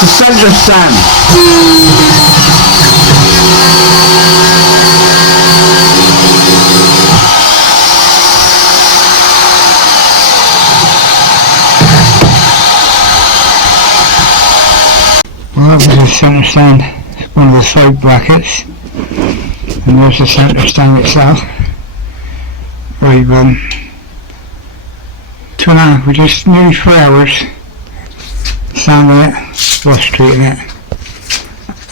The centre stand. Well, that was the centre stand, one of the side brackets, and there's the centre stand itself. Right, 2.5, we're just nearly 3 hours sanding it, rust treating it,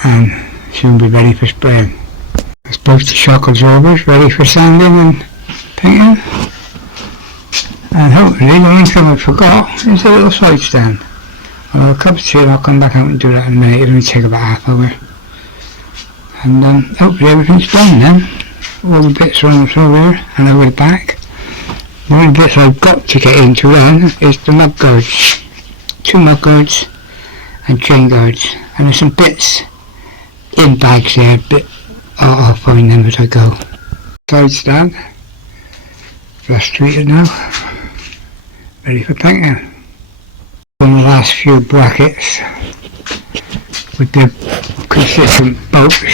and soon be ready for spraying. There's both the shock absorbers ready for sanding and painting, and hopefully the only thing I forgot is the little side stand. I'll have a cup of tea and I'll come back out and do that in a minute. It'll only take about half hour, and hopefully everything's done then. All the bits are on the floor here and over the back. The only bits I've got to get into then is the mud guards, 2 mud guards and chain guards, and there's some bits in bags there, but I'll find them as I go. Side stand, rust treated now, ready for painting. On the last few brackets with the consistent bolts,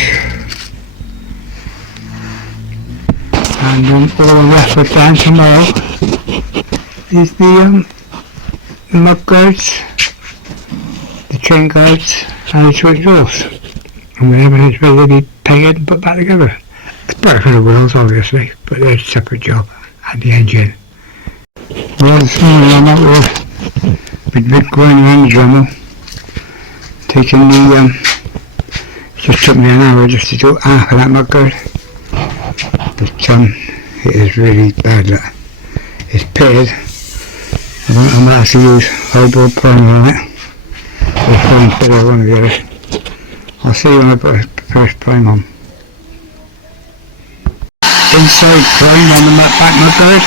and all the rest of down tomorrow is the mud guards, the chain guards and the 2 exhausts, and when everything's ready to be painted and put back together. It's better for the wheels obviously, but they're a separate job, and the engine. Well, this morning I'm out with Big Grinder and the Dremel, taking the, it just took me an hour just to do half of that mud guard, but it is really bad. Look. It's pitted. I'm going to have to use high-board primer on it, or foam fitter, one of the others. I'll see you when I put the first prime on. Inside prime on the back mud guard,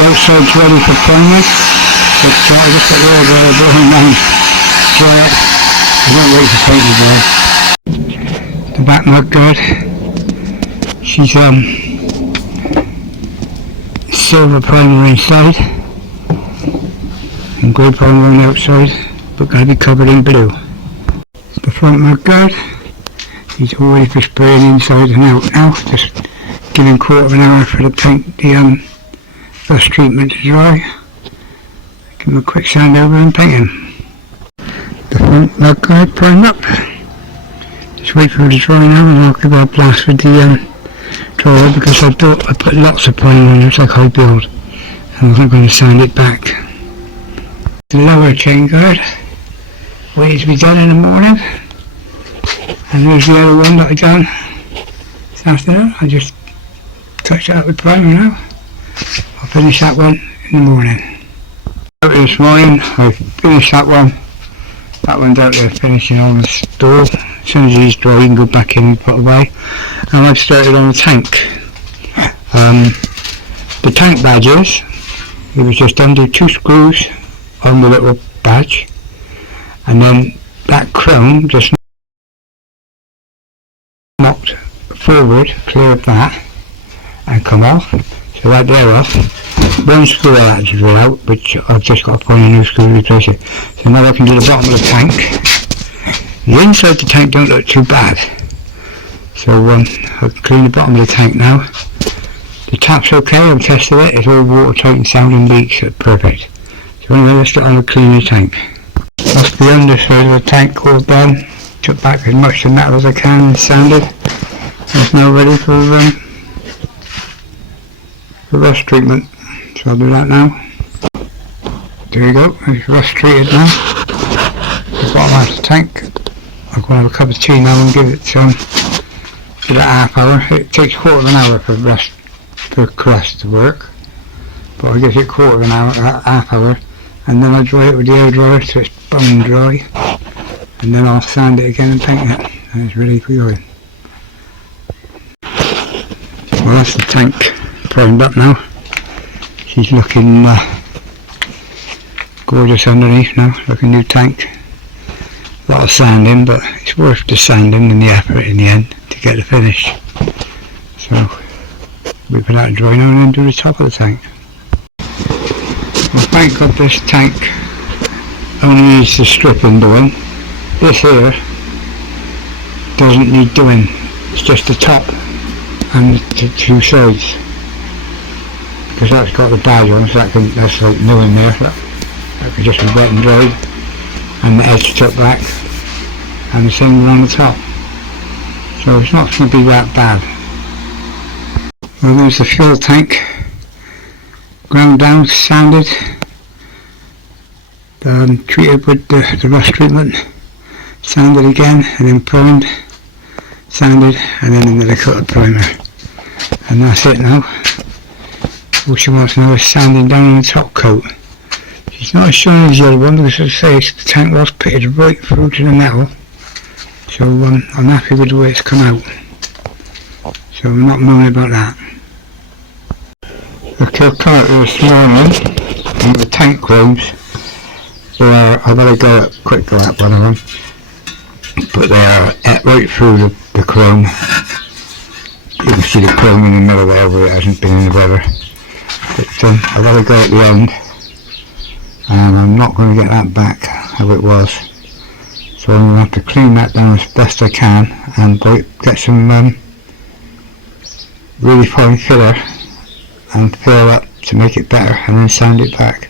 the outside's ready for priming. I just got the oil dryer going down, dry it. I won't wait for paint to dry. The back mud guard, she's silver primer inside and grey primer on the outside, but going to be covered in blue. The front mud guard, she's all ready for spraying inside and out now, just giving 1/4 hour for the paint, the rust treatment to dry. Give them a quick sand over and painting. The front mud guard primed up. Just wait for it to dry now and I'll give it a blast with the dryer, because I put lots of primer on it, it's like high build, and I wasn't going to sand it back. The lower chain guard waiting to be done in the morning, and there's the other one that I done this afternoon. I just touched it up with primer now. I'll finish that one in the morning. Out this morning, I finished that one. That one's out there finishing on the store. As soon as he's dry, you can go back in and put away. And I've started on the tank. The tank badges, it was just undo 2 screws on the little badge, and then that chrome just knocked forward, clear of that, and come off. So that they're off. 1 screw I had to drill out, which I've just got to find a new screw to replace it. So now I can do the bottom of the tank. The inside of the tank don't look too bad, so I'll clean the bottom of the tank now. The tap's okay, I've tested it, it's all watertight and sounding leaks, so perfect. So anyway, let's get on with cleaning the tank. That's the underside of the tank all done. Took back as much of the metal as I can and sanded. It's now ready for rust treatment. So I'll do that now. There you go, it's rust treated now. The bottom half of the tank. I'm going to have a cup of tea now and give it a half hour. It takes 1/4 hour for crust to work, but I give it 1/4 hour, half hour, and then I dry it with the air dryer so it's bone dry, and then I'll sand it again and paint it, and it's ready for going. Well, that's the tank primed up now. She's looking gorgeous underneath now, like a new tank. A lot of sanding, but it's worth the sanding and the effort in the end to get the finish. So we put that dry now and then do the top of the tank. Well, thank God this tank only needs the stripping doing. This here doesn't need doing, it's just the top and the two sides, because that's got the badge on, so that's like new in there, so that could just be wet and dried, and the edge tucked back, and the same around the top, so it's not going to be that bad. Well, there's the fuel tank, ground down, sanded, treated with the rust treatment, sanded again, and then primed, sanded, and then another coat of primer, and that's it now. All she wants now is sanding down on the top coat. It's not as shiny as the other one, because as I say, the tank was pitted right through to the metal, so I'm happy with the way it's come out, so I'm not moaning about that. The carburetor this morning, and the tank chromes, I've got to go at quick go at one of them, but they are right through the chrome. You can see the chrome in the middle there where it hasn't been in the weather. But I've got to go at the end, and I'm not going to get that back how it was. So I'm going to have to clean that down as best I can and get some really fine filler and fill up to make it better, and then sand it back.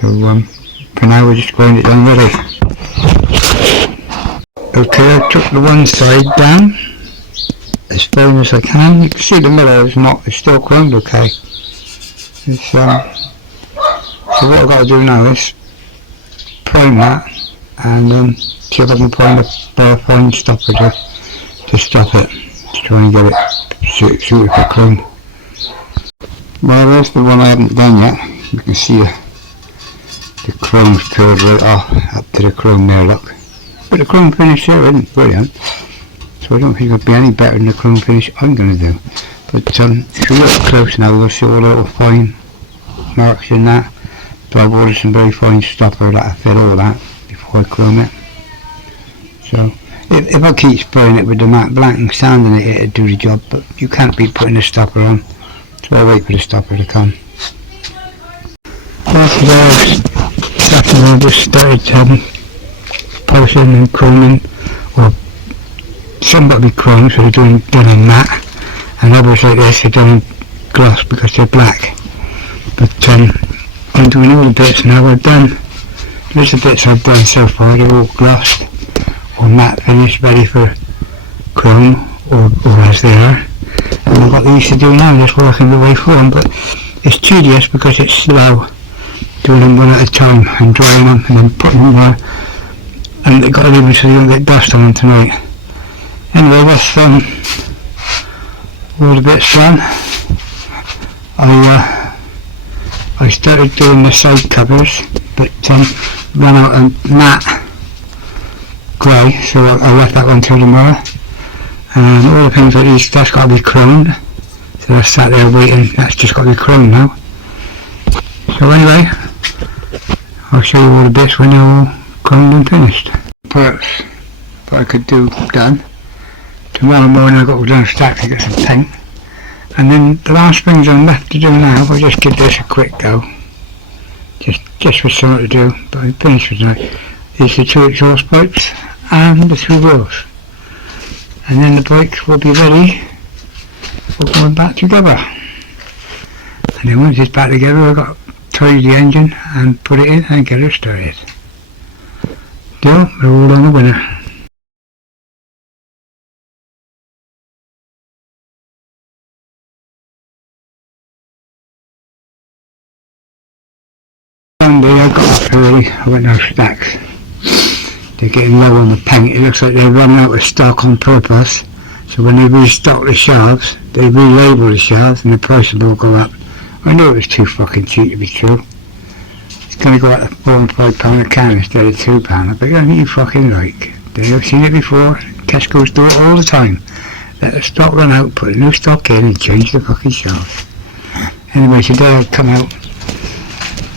So for now we're just going it down ready. Okay, I took the one side down as fine as I can. You can see the middle it's still chromed okay. So what I've got to do now is prime that and see if I can find a fine stopper to stop it, to try and get it suited for chrome. Well, there's the one I haven't done yet. You can see the chrome's peeled right off up to the chrome there, look. But the chrome finish here isn't brilliant, so I don't think it'll be any better than the chrome finish I'm going to do. But if you look close now, you'll see all the little fine marks in that. So I've ordered some very fine stopper that'll fit all that before I chrome it. So if I keep spraying it with the matte black and sanding it, it'll do the job, but you can't be putting the stopper on, so I'll wait for the stopper to come. This afternoon I just started polishing and chroming, or some got to be chrome, so they're done in matte, and others like this are done in gloss because they're black. But I'm doing all the bits now. There's the bits I've done so far, they're all glossed or matte finish, ready for chrome, or as they are. And I've got these to do now, just working the way through them, but it's tedious because it's slow, doing them one at a time and drying them and then putting them there, and they've got to leave them so they don't get dust on them tonight. Anyway, that's all the bits done. I started doing the side covers, but ran out of matte grey, so I left that one till tomorrow. And all the things like these, that's got to be chromed, so I sat there waiting, that's just got to be chromed now. So anyway, I'll show you all the bits when they're all chromed and finished. Parts that I could do done. Tomorrow morning I've got to go downstairs to get some paint. And then the last things I'm left to do now, I'll just give this a quick go. Just for something to do, but I'm finished for tonight. Is the two exhaust pipes and the two wheels. And then the bike will be ready for going back together. And then once it's back together, I've got to tidy the engine and put it in and get it started. Still, we're all on the winner. Sunday I got up early, I went down stacks. They're getting low on the paint. It looks like they're running out of stock on purpose, so when they restock the shelves, they relabel the shelves and the price will go up. I knew it was too fucking cheap to be true. It's going to go out to £4 and £5 a can instead of £2. I bet you fucking like. They've seen it before. Tesco's do it all the time. Let the stock run out, put the new stock in and change the fucking shelves. Anyway, today I've come out.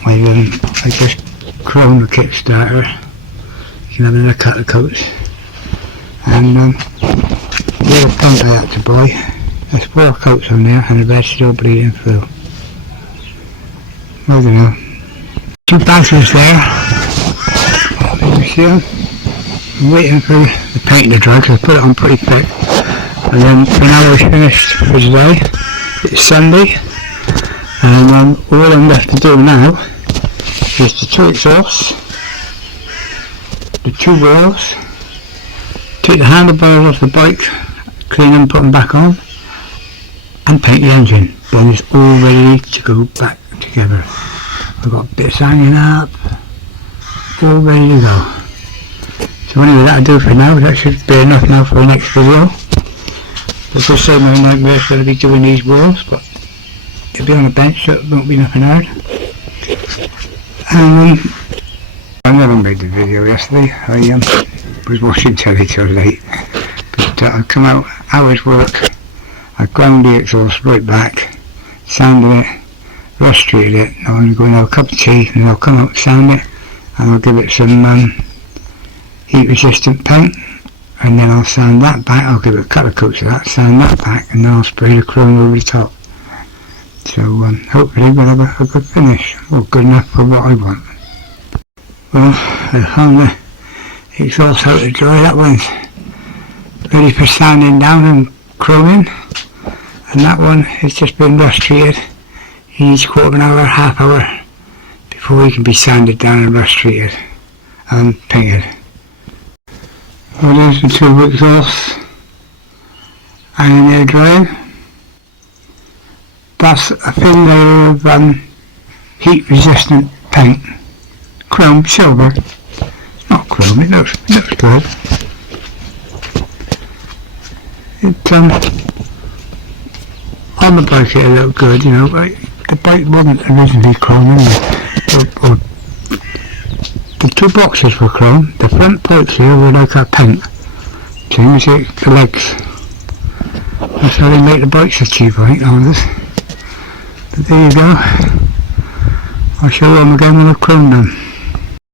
I just chromed the Kickstarter. You can have another couple of coats. And the other paint I had to buy. There's 4 coats on there and the red's still bleeding through. I don't know. 2 batteries there. You see them? I'm waiting for the paint to dry because I put it on pretty thick. And then when I was finished for today, it's Sunday, and all I'm left to do now is the two exhausts, the two wheels, take the handlebars off the bike, clean them, put them back on, and paint the engine. Then it's all ready to go back together. I've got bits hanging up, all ready to go. So anyway, that'll do for now. That should be enough now for the next video. As I say, my nightmare's going to be doing these wheels, but it'll be on a bench, so it won't be nothing hard. And I never made the video yesterday. I was watching telly till late, but I come out, hours work, I ground the exhaust right back, sanded it, rust treated it. Now I'm going to go and have a cup of tea, and I'll come out, sand it, and I'll give it some heat resistant paint, and then I'll sand that back. I'll give it a couple of coats of that, sand that back, and then I'll spray the chrome over the top. So hopefully we'll have a good finish, or good enough for what I want. Well, I hung the exhaust out to dry. That one's ready for sanding down and chroming, and that one has just been rust treated. He needs a quarter of an hour, half hour before he can be sanded down and rust treated and painted. Well, there's the two exhausts hanging there drying. That's a thin layer of heat resistant paint, chrome, silver. It's not chrome, it looks good. On the bike it looked good, you know, but the bike wasn't originally chrome anyway. The two boxes were chrome. The front plates here were like a paint. Same as the legs. That's how they make the bikes so cheap, I think, nowadays. But there you go. I'll show them again when I've chromed them.